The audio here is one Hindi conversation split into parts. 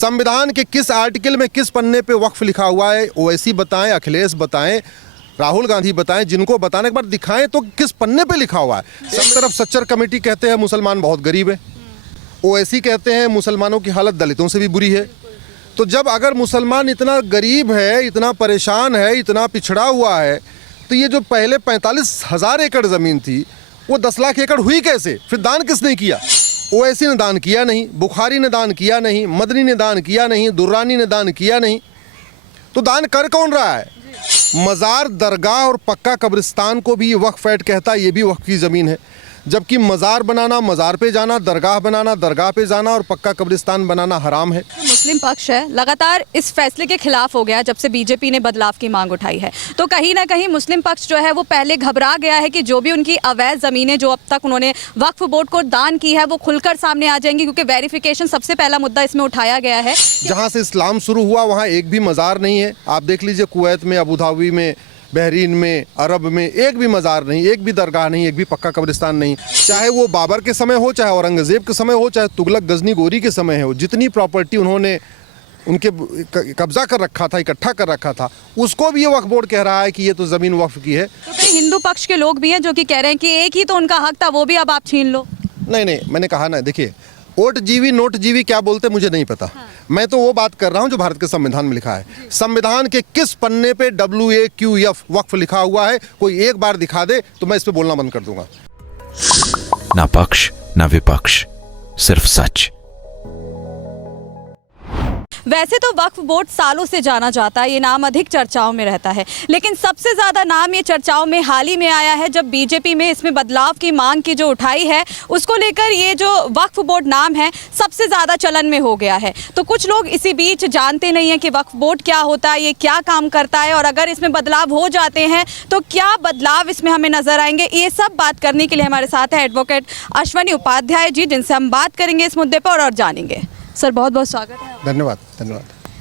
संविधान के किस आर्टिकल में किस पन्ने पे वक्फ लिखा हुआ है? ओवैसी बताएं, अखिलेश बताएं, राहुल गांधी बताएं, जिनको बताने के बाद दिखाएं तो किस पन्ने पे लिखा हुआ है। सब तरफ सच्चर कमेटी कहते हैं मुसलमान बहुत गरीब है, ओवैसी कहते हैं मुसलमानों की हालत दलितों से भी बुरी है। तो जब अगर मुसलमान इतना गरीब है, इतना परेशान है, इतना पिछड़ा हुआ है, तो ये जो पहले 45,000 एकड़ ज़मीन थी वो 10 लाख एकड़ हुई कैसे? फिर दान किसने किया? ओवैसी ने दान किया नहीं, बुखारी ने दान किया नहीं, मदनी ने दान किया नहीं, दुर्रानी ने दान किया नहीं। तो दान कर कौन रहा है? मज़ार, दरगाह और पक्का कब्रिस्तान को भी ये वक्फ एक्ट कहता है ये भी वक्फ की ज़मीन है। जबकि मज़ार बनाना मज़ार पे जाना, दरगाह बनाना दरगाह पे जाना और पक्का कब्रिस्तान बनाना हराम है। मुस्लिम पक्ष है लगातार इस फैसले के खिलाफ हो गया जब से बीजेपी ने बदलाव की मांग उठाई है। तो कहीं ना कहीं मुस्लिम पक्ष जो है वो पहले घबरा गया है कि जो भी उनकी अवैध ज़मीनें जो अब तक उन्होंने वक्फ बोर्ड को दान की है वो खुलकर सामने आ जाएंगी, क्योंकि वेरिफिकेशन सबसे पहला मुद्दा इसमें उठाया गया है। जहाँ से इस्लाम शुरू हुआ वहाँ एक भी मज़ार नहीं है। आप देख लीजिए कुवैत में, अबू धाबी में, बहरीन में, अरब में एक भी मज़ार नहीं, एक भी दरगाह नहीं, एक भी पक्का कब्रिस्तान नहीं। चाहे वो बाबर के समय हो, चाहे औरंगज़ेब के समय हो, चाहे तुगलक गजनी गोरी के समय हो, जितनी प्रॉपर्टी उन्होंने उनके कब्जा कर रखा था, इकट्ठा कर रखा था, उसको भी ये वक्फ बोर्ड कह रहा है कि ये तो ज़मीन वक्फ की है। तो कई हिंदू पक्ष के लोग भी हैं जो कि कह रहे हैं कि एक ही तो उनका हक था, वो भी अब आप छीन लो। नहीं, मैंने कहा ना, देखिए ओट जीवी नोट जीवी क्या बोलते मुझे नहीं पता। मैं तो वो बात कर रहा हूँ जो भारत के संविधान में लिखा है। संविधान के किस पन्ने पे WAQF वक्फ लिखा हुआ है कोई एक बार दिखा दे तो मैं इस पे बोलना बंद कर दूंगा। ना पक्ष ना विपक्ष, सिर्फ सच। वैसे तो वक्फ बोर्ड सालों से जाना जाता है, ये नाम अधिक चर्चाओं में रहता है, लेकिन सबसे ज़्यादा नाम ये चर्चाओं में हाल ही में आया है जब बीजेपी में इसमें बदलाव की मांग की जो उठाई है उसको लेकर ये जो वक्फ बोर्ड नाम है सबसे ज़्यादा चलन में हो गया है। तो कुछ लोग इसी बीच जानते नहीं हैं कि वक्फ बोर्ड क्या होता है, ये क्या काम करता है और अगर इसमें बदलाव हो जाते हैं तो क्या बदलाव इसमें हमें नज़र आएंगे। ये सब बात करने के लिए हमारे साथ है एडवोकेट अश्वनी उपाध्याय जी, जिनसे हम बात करेंगे इस मुद्दे पर और जानेंगे। सर बहुत बहुत स्वागत है। धन्यवाद।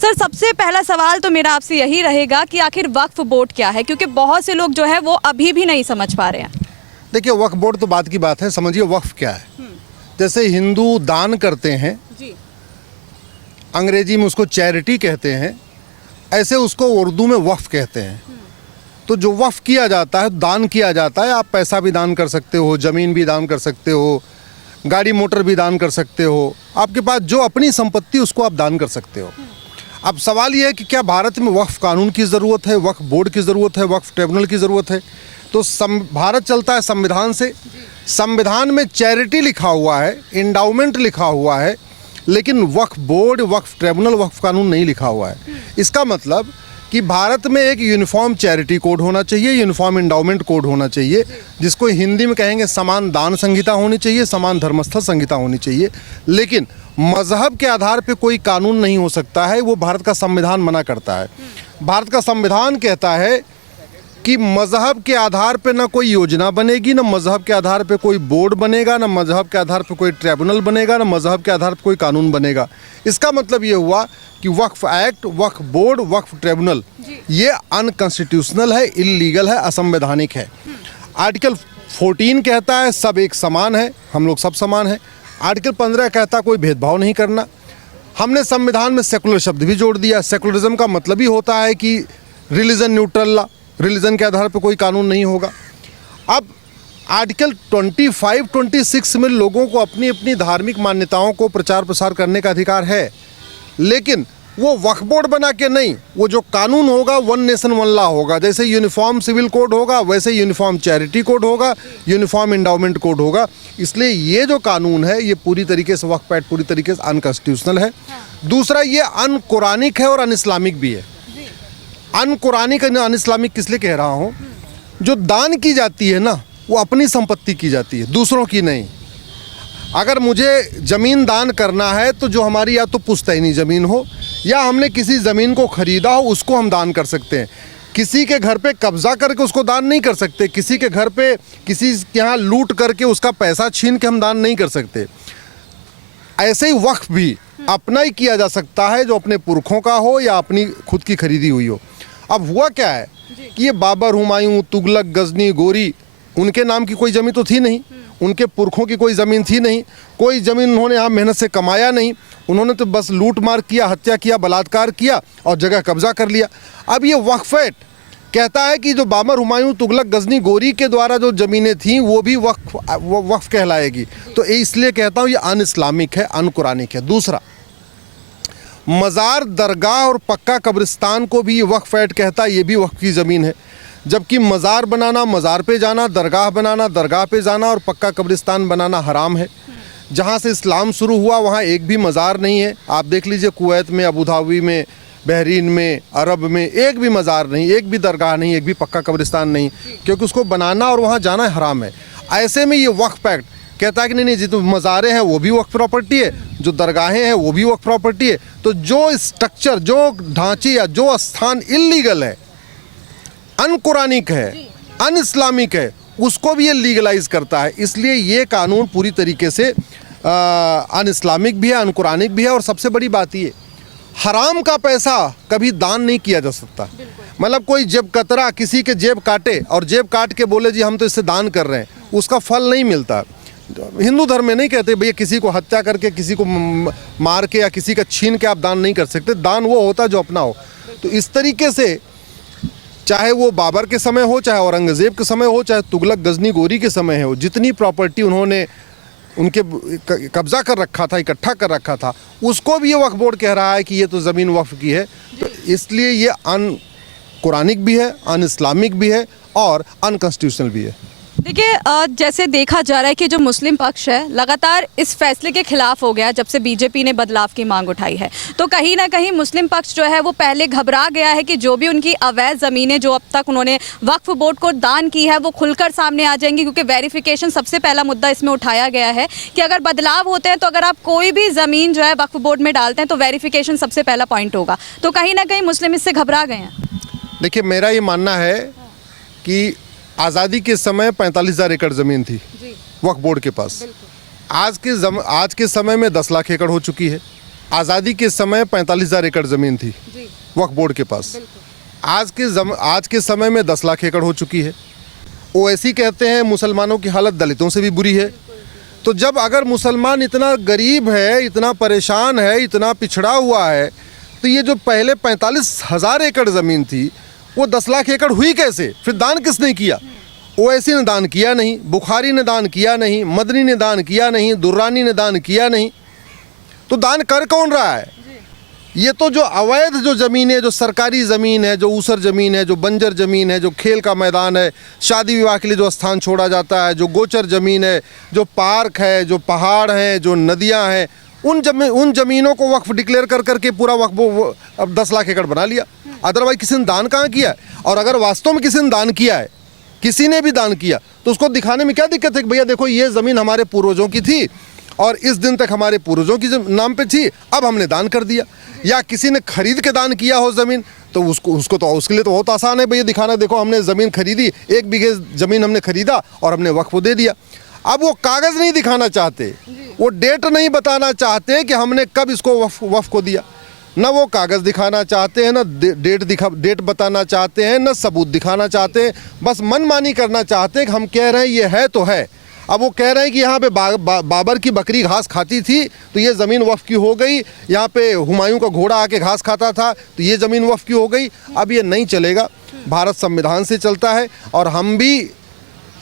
सर सबसे पहला सवाल तो मेरा आपसे यही रहेगा कि आखिर वक्फ बोर्ड क्या है, क्योंकि बहुत से लोग जो है वो अभी भी नहीं समझ पा रहे हैं। देखिए वक्फ बोर्ड तो बात की बात है, समझिए वक्फ क्या है। जैसे हिंदू दान करते हैं जी, अंग्रेजी में उसको चैरिटी कहते हैं, ऐसे उसको उर्दू में वक्फ कहते हैं। तो जो वक्फ किया जाता है, दान किया जाता है, आप पैसा भी दान कर सकते हो, ज़मीन भी दान कर सकते हो, गाड़ी मोटर भी दान कर सकते हो, आपके पास जो अपनी संपत्ति उसको आप दान कर सकते हो। अब सवाल ये है कि क्या भारत में वक्फ कानून की ज़रूरत है, वक्फ बोर्ड की ज़रूरत है, वक्फ ट्रिब्यूनल की ज़रूरत है? तो भारत चलता है संविधान से। संविधान में चैरिटी लिखा हुआ है, इंडाउमेंट लिखा हुआ है, लेकिन वक्फ बोर्ड, वक्फ ट्रिब्यूनल, वक्फ कानून नहीं लिखा हुआ है। इसका मतलब कि भारत में एक यूनिफॉर्म चैरिटी कोड होना चाहिए, यूनिफॉर्म इंडाउमेंट कोड होना चाहिए, जिसको हिंदी में कहेंगे समान दान संहिता होनी चाहिए, समान धर्मस्थल संहिता होनी चाहिए। लेकिन मज़हब के आधार पे कोई कानून नहीं हो सकता है, वो भारत का संविधान मना करता है। भारत का संविधान कहता है कि मज़हब के आधार पे ना कोई योजना बनेगी, ना मज़हब के आधार पे कोई बोर्ड बनेगा, ना मज़हब के आधार पे कोई ट्रिब्यूनल बनेगा, ना मज़हब के आधार पे कोई कानून बनेगा। इसका मतलब ये हुआ कि वक्फ एक्ट, वक्फ बोर्ड, वक्फ ट्रिब्यूनल ये अनकॉन्स्टिट्यूशनल है, इल्लीगल है, असंवैधानिक है। आर्टिकल 14 कहता है सब एक समान है, हम लोग सब समान हैं। आर्टिकल 15 कहता है कोई भेदभाव नहीं करना। हमने संविधान में सेकुलर शब्द भी जोड़ दिया। सेकुलरिज्म का मतलब ही होता है कि रिलीजन न्यूट्रल ला, रिलीजन के आधार पर कोई कानून नहीं होगा। अब आर्टिकल 25, 26 में लोगों को अपनी अपनी धार्मिक मान्यताओं को प्रचार प्रसार करने का अधिकार है, लेकिन वो वक्फ बोर्ड बना के नहीं, वो जो कानून होगा वन नेशन वन लॉ होगा। जैसे यूनिफॉर्म सिविल कोड होगा वैसे यूनिफॉर्म चैरिटी कोड होगा, यूनिफॉर्म इंडाउमेंट कोड होगा। इसलिए ये जो कानून है ये पूरी तरीके से वक्फ एक्ट पूरी तरीके से अनकॉन्स्टिट्यूशनल है। दूसरा ये अनकुरानिक है और अन इस्लामिक भी है। अनकुरानिक अन इस्लामिक किस लिए कह रहा हूँ? जो दान की जाती है ना वो अपनी संपत्ति की जाती है, दूसरों की नहीं। अगर मुझे ज़मीन दान करना है तो जो हमारी या तो पुश्तैनी ज़मीन हो या हमने किसी ज़मीन को ख़रीदा हो उसको हम दान कर सकते हैं। किसी के घर पे कब्ज़ा करके उसको दान नहीं कर सकते, किसी के घर पे किसी के यहाँ लूट करके उसका पैसा छीन के हम दान नहीं कर सकते। ऐसे ही वक्फ भी अपना ही किया जा सकता है, जो अपने पुरखों का हो या अपनी खुद की खरीदी हुई हो। अब हुआ क्या है कि ये बाबर, हुमायूं, तुगलक, गजनी, गोरी, उनके नाम की कोई ज़मीन तो थी नहीं, उनके पुरखों की कोई ज़मीन थी नहीं, कोई ज़मीन उन्होंने यहाँ मेहनत से कमाया नहीं, उन्होंने तो बस लूट मार किया, हत्या किया, बलात्कार किया और जगह कब्जा कर लिया। अब ये वक्फ एक्ट कहता है कि जो बाबर, हुमायूं, तुगलक, गजनी, गोरी के द्वारा जो ज़मीनें थीं वो भी वक्फ कहलाएगी। तो इसलिए कहता हूँ ये अन इस्लामिक है, अन कुरानिक है। दूसरा, मज़ार, दरगाह और पक्का कब्रिस्तान को भी ये वक्फ एक्ट कहता है ये भी वक्फ की ज़मीन है। जबकि मज़ार बनाना, मज़ार पे जाना, दरगाह बनाना, दरगाह पे जाना और पक्का कब्रिस्तान बनाना हराम है। जहाँ से इस्लाम शुरू हुआ वहाँ एक भी मज़ार नहीं है। आप देख लीजिए कुवैत में, अबू धाबी में, बहरीन में, अरब में एक भी मज़ार नहीं, एक भी दरगाह नहीं, एक भी पक्का कब्रिस्तान नहीं, क्योंकि उसको बनाना और वहाँ जाना हराम है। ऐसे में ये वक्फ एक्ट कहता है कि नहीं, जो मज़ारें हैं वो भी वक्फ प्रॉपर्टी है, जो दरगाहें हैं वो भी वक्फ प्रॉपर्टी है। तो जो स्ट्रक्चर, जो ढांचे या जो स्थान इल्लीगल है, अनकुरानिक है, अन इस्लामिक है, उसको भी ये लीगलाइज करता है। इसलिए ये कानून पूरी तरीके से अन इस्लामिक भी है, अनकुरानिक भी है। और सबसे बड़ी बात ये, हराम का पैसा कभी दान नहीं किया जा सकता। मतलब कोई जेब कतरा किसी के जेब काटे और जेब काट के बोले जी हम तो इससे दान कर रहे हैं, उसका फल नहीं मिलता। हिंदू धर्म में नहीं कहते भैया किसी को हत्या करके, किसी को मार के या किसी का छीन के आप दान नहीं कर सकते। दान वो होता है जो अपना हो। तो इस तरीके से चाहे वो बाबर के समय हो, चाहे औरंगज़ेब के समय हो, चाहे तुगलक, गजनी, गोरी के समय हो, जितनी प्रॉपर्टी उन्होंने उनके कब्जा कर रखा था, इकट्ठा कर रखा था, उसको भी ये वक्फ बोर्ड कह रहा है कि ये तो ज़मीन वक्फ की है। तो इसलिए ये अन कुरानिक भी है, अन इस्लामिक भी है और अनकॉन्स्टिट्यूशनल भी है। देखिए, जैसे देखा जा रहा है कि जो मुस्लिम पक्ष है लगातार इस फैसले के खिलाफ हो गया जब से बीजेपी ने बदलाव की मांग उठाई है। तो कहीं ना कहीं मुस्लिम पक्ष जो है वो पहले घबरा गया है कि जो भी उनकी अवैध ज़मीनें जो अब तक उन्होंने वक्फ बोर्ड को दान की है वो खुलकर सामने आ जाएंगी, क्योंकि वेरिफिकेशन सबसे पहला मुद्दा इसमें उठाया गया है कि अगर बदलाव होते हैं तो अगर आप कोई भी ज़मीन जो है वक्फ बोर्ड में डालते हैं तो वेरिफिकेशन सबसे पहला पॉइंट होगा। तो कहीं ना कहीं मुस्लिम इससे घबरा गए हैं। देखिए, मेरा ये मानना है कि आज़ादी के समय 45,000 एकड़ ज़मीन थी वक्फ बोर्ड के पास। आज के समय में 10 लाख एकड़ हो चुकी है। आज़ादी के समय 45,000 एकड़ ज़मीन थी वक्फ बोर्ड के पास। आज के समय में 10 लाख एकड़ हो चुकी है। ओवैसी कहते हैं मुसलमानों की हालत दलितों से भी बुरी है। तो जब अगर मुसलमान इतना गरीब है, इतना परेशान है, इतना पिछड़ा हुआ है, तो ये जो पहले 45,000 एकड़ ज़मीन थी वो 10 लाख एकड़ हुई कैसे? फिर दान किसने किया? ओवैसी ने दान किया नहीं, बुखारी ने दान किया नहीं, मदनी ने दान किया नहीं, दुर्रानी ने दान किया नहीं। तो दान कर कौन रहा है? ये तो जो अवैध जो ज़मीन है, जो सरकारी ज़मीन है, जो ऊसर ज़मीन है, जो बंजर ज़मीन है, जो खेल का मैदान है, शादी विवाह के लिए जो स्थान छोड़ा जाता है, जो गोचर ज़मीन है, जो पार्क है, जो पहाड़ हैं, जो नदियाँ हैं, उन ज़मीनों को वक्फ डिक्लेयर कर करके पूरा वक्फ अब 10 लाख एकड़ बना लिया। अदरवाइज किसी ने दान कहाँ किया है? और अगर वास्तव में किसी ने दान किया है, किसी ने भी दान किया, तो उसको दिखाने में क्या दिक्कत है कि भैया देखो ये ज़मीन हमारे पूर्वजों की थी और इस दिन तक हमारे पूर्वजों की नाम पे थी, अब हमने दान कर दिया। या किसी ने खरीद के दान किया हो ज़मीन, तो उसको तो उसके लिए तो बहुत आसान है भैया दिखाना, देखो हमने ज़मीन खरीदी, 1 बीघे ज़मीन हमने खरीदा और हमने वक्फ दे दिया। अब वो कागज़ नहीं दिखाना चाहते, वो डेट नहीं बताना चाहते कि हमने कब इसको वक्फ को दिया। न वो कागज़ दिखाना चाहते हैं, न डेट बताना चाहते हैं, न सबूत दिखाना चाहते हैं। बस मनमानी करना चाहते हैं कि हम कह रहे हैं ये है तो है। अब वो कह रहे हैं कि यहाँ पे बाबर की बकरी घास खाती थी तो ये ज़मीन वक्फ की हो गई, यहाँ पे हुमायूं का घोड़ा आके घास खाता था तो ये ज़मीन वक्फ की हो गई। अब ये नहीं चलेगा। भारत संविधान से चलता है और हम भी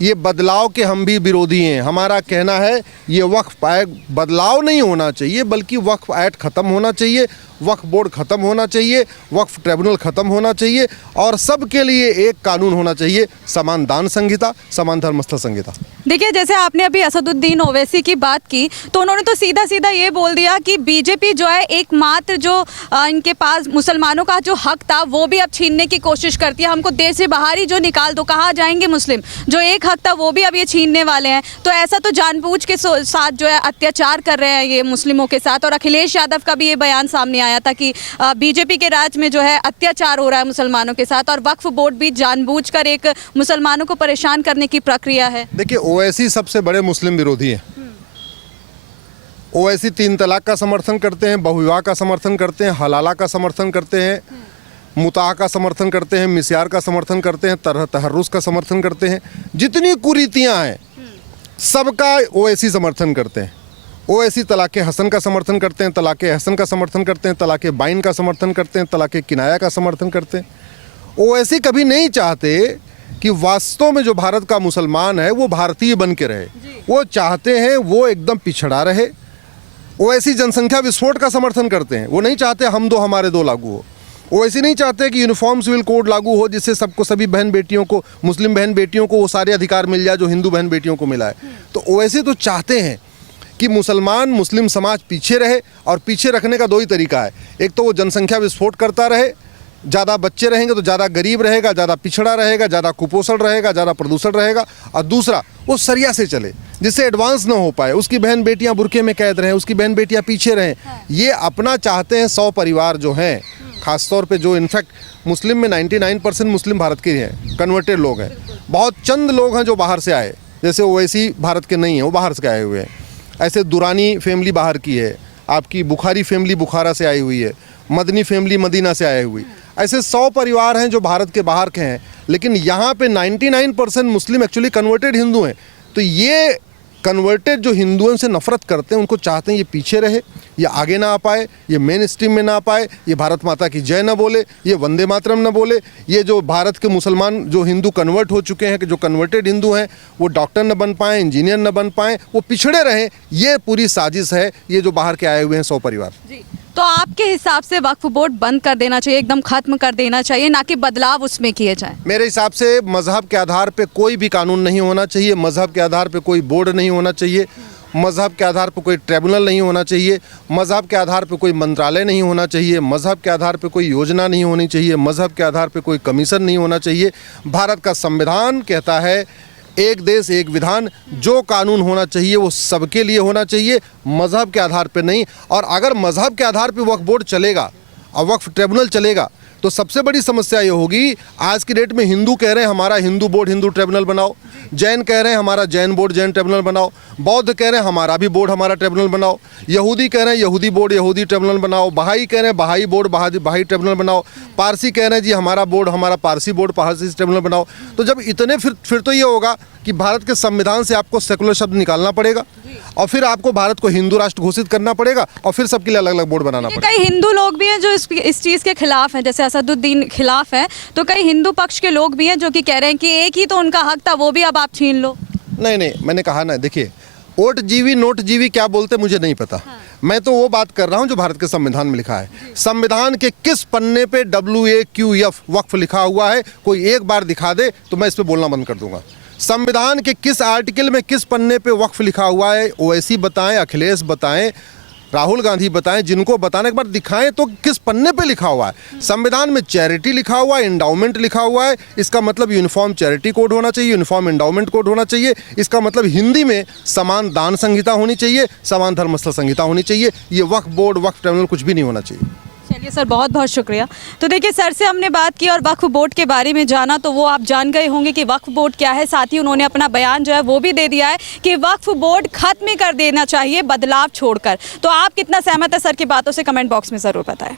ये बदलाव के हम भी विरोधी हैं। हमारा कहना है ये वक्फ एक्ट बदलाव नहीं होना चाहिए, बल्कि वक्फ एक्ट ख़त्म होना चाहिए, वक्फ बोर्ड ख़त्म होना चाहिए, वक्फ ट्रिब्यूनल ख़त्म होना चाहिए और सबके लिए एक कानून होना चाहिए, समान दान संहिता, समान धर्मस्थल संहिता। देखिए, जैसे आपने अभी असदुद्दीन ओवैसी की बात की तो उन्होंने तो सीधा सीधा ये बोल दिया कि बीजेपी जो है एकमात्र जो इनके पास मुसलमानों का जो हक था वो भी अब छीनने की कोशिश करती है। हमको देश से बाहर ही जो निकाल दो, कहाँ जाएंगे मुस्लिम? जो एक हक था वो भी अब ये छीनने वाले हैं। तो ऐसा तो जानबूझ के साथ जो है अत्याचार कर रहे हैं ये मुस्लिमों के साथ। और अखिलेश यादव का भी ये बयान सामने आया था कि बीजेपी के राज में जो है अत्याचार हो रहा है मुसलमानों के साथ और वक्फ बोर्ड भी जानबूझकर एक मुसलमानों को परेशान करने की प्रक्रिया है। देखिए, ओवैसी सबसे बड़े मुस्लिम विरोधी हैं। ओवैसी 3 तलाक का समर्थन करते हैं, बहुविवाह का समर्थन करते हैं, हलाला का समर्थन करते हैं, मुताह का समर्थन करते हैं, मिस्यार का समर्थन करते हैं, तहर्रुस का समर्थन करते हैं। जितनी कुरीतियां हैं सबका ओवैसी समर्थन करते हैं। ओवैसी तलाक़े हसन का समर्थन करते हैं, तलाक़े हसन का समर्थन करते हैं, तलाक़े बाइन का समर्थन करते हैं, तलाक़े किनाया का समर्थन करते हैं। ओवैसी कभी नहीं चाहते कि वास्तव में जो भारत का मुसलमान है वो भारतीय बन के रहे। वो चाहते हैं वो एकदम पिछड़ा रहे। ओवैसी जनसंख्या विस्फोट का समर्थन करते हैं। वो नहीं चाहते हम दो हमारे दो लागू हो। वो ऐसे नहीं चाहते कि यूनिफॉर्म सिविल कोड लागू हो जिससे सबको, सभी बहन बेटियों को, मुस्लिम बहन बेटियों को वो सारे अधिकार मिल जाए जो हिंदू बहन बेटियों को मिला है। तो ओवैसी तो चाहते हैं कि मुसलमान समाज पीछे रहे, और पीछे रखने का दो ही तरीका है। एक तो वो जनसंख्या विस्फोट करता रहे, ज़्यादा बच्चे रहेंगे तो ज़्यादा गरीब रहेगा, ज़्यादा पिछड़ा रहेगा, ज़्यादा कुपोषण रहेगा, ज़्यादा प्रदूषण रहेगा। और दूसरा वो सरिया से चले जिससे एडवांस ना हो पाए, उसकी बहन बेटियां बुरके में कैद रहें, उसकी बहन बेटियां पीछे रहें। ये अपना चाहते हैं। 100 परिवार जो हैं, ख़ासतौर पे जो इनफैक्ट मुस्लिम में 99% मुस्लिम भारत के हैं, कन्वर्टेड लोग हैं। बहुत चंद लोग हैं जो बाहर से आए, जैसे ओवैसी भारत के नहीं हैं, वो बाहर से आए हुए हैं। ऐसे दुरानी फैमिली बाहर की है, आपकी बुखारी फैमिली बुखारा से आई हुई है, मदनी फैमिली मदीना से आई हुई। ऐसे 100 परिवार हैं जो भारत के बाहर के हैं, लेकिन यहाँ पे 99% मुस्लिम एक्चुअली कन्वर्टेड हिंदू हैं। तो ये कन्वर्टेड जो हिंदुओं से नफरत करते हैं, उनको चाहते हैं ये पीछे रहे, ये आगे ना आ पाए, ये मेन स्ट्रीम में ना आ पाए, ये भारत माता की जय ना बोले, ये वंदे मातरम ना बोले। ये जो भारत के मुसलमान जो हिंदू कन्वर्ट हो चुके हैं, कि जो कन्वर्टेड हिंदू हैं, वो डॉक्टर न बन पाएँ, इंजीनियर न बन पाएँ, वो पिछड़े रहें। ये पूरी साजिश है ये जो बाहर के आए हुए हैं 100 परिवार। तो आपके हिसाब से वक्फ बोर्ड बंद कर देना चाहिए, एकदम खत्म कर देना चाहिए, ना कि बदलाव उसमें किए जाए? मेरे हिसाब से मजहब के आधार पे कोई भी कानून नहीं होना चाहिए, मजहब के आधार पे कोई बोर्ड नहीं होना चाहिए, मजहब के आधार पे कोई ट्रिब्यूनल नहीं होना चाहिए, मजहब के आधार पे कोई मंत्रालय नहीं होना चाहिए, मजहब के आधार पे कोई योजना नहीं होनी चाहिए, मजहब के आधार पे कोई कमीशन नहीं होना चाहिए। भारत का संविधान कहता है एक देश एक विधान, जो कानून होना चाहिए वो सबके लिए होना चाहिए, मजहब के आधार पे नहीं। और अगर मजहब के आधार पे वक्फ बोर्ड चलेगा और वक्फ ट्रिब्यूनल चलेगा तो सबसे बड़ी समस्या ये होगी, आज की डेट में हिंदू कह रहे हैं हमारा हिंदू बोर्ड हिंदू ट्रिब्यूनल बनाओ, जैन कह रहे हैं हमारा जैन बोर्ड जैन ट्रिब्यूनल बनाओ, बौद्ध कह रहे हैं हमारा भी बोर्ड हमारा ट्रिब्यूनल बनाओ, यहूदी कह रहे हैं यहूदी बोर्ड यहूदी ट्रिब्यूनल बनाओ, बहाई कह रहे हैं बहाई बोर्ड बहाई ट्रिब्यूनल बनाओ, पारसी कह रहे हैं जी हमारा बोर्ड हमारा पारसी बोर्ड पारसी ट्रिब्यूनल बनाओ। तो जब इतने फिर तो ये होगा कि भारत के संविधान से आपको सेकुलर शब्द निकालना पड़ेगा, और फिर आपको भारत को हिंदू राष्ट्र घोषित करना पड़ेगा, और फिर सबके लिए अलग अलग बोर्ड बनाना पड़ेगा। कई हिंदू लोग भी हैं जो इस चीज़ के खिलाफ हैं, जैसे असदुद्दीन खिलाफ है, तो कई हिंदू पक्ष के लोग भी हैं जो कि कह रहे हैं कि एक ही तो उनका हक था, वो भी अब आप छीन लो। नहीं, मैंने कहा ना, देखिए ओट जीवी नोट जीवी क्या बोलते मुझे नहीं पता। मैं तो वो बात कर रहा हूँ जो भारत के संविधान में लिखा है। संविधान के किस पन्ने पे WAQF वक्फ लिखा हुआ है, कोई एक बार दिखा दे तो मैं इस पे बोलना बंद कर दूंगा। संविधान के किस आर्टिकल में किस पन्ने पे वक्फ लिखा हुआ है, ओवैसी बताएं, अखिलेश बताएं, राहुल गांधी बताएं, जिनको बताने एक बार दिखाएं तो किस पन्ने पे लिखा हुआ है। संविधान में चैरिटी लिखा हुआ है, एंडाउमेंट लिखा हुआ है, इसका मतलब यूनिफॉर्म चैरिटी कोड होना चाहिए, यूनिफॉर्म एंडाउमेंट कोड होना चाहिए। इसका मतलब हिंदी में समान दान संहिता होनी चाहिए, समान धर्मस्थल संहिता होनी चाहिए। ये वक्फ बोर्ड वक्फ ट्रिब्यूनल कुछ भी नहीं होना चाहिए। चलिए सर, बहुत बहुत शुक्रिया। तो देखिए, सर से हमने बात की और वक्फ बोर्ड के बारे में जाना, तो वो आप जान गए होंगे कि वक्फ बोर्ड क्या है। साथ ही उन्होंने अपना बयान जो है वो भी दे दिया है कि वक्फ बोर्ड खत्म कर देना चाहिए बदलाव छोड़कर। तो आप कितना सहमत है सर की बातों से, कमेंट बॉक्स में ज़रूर बताएं।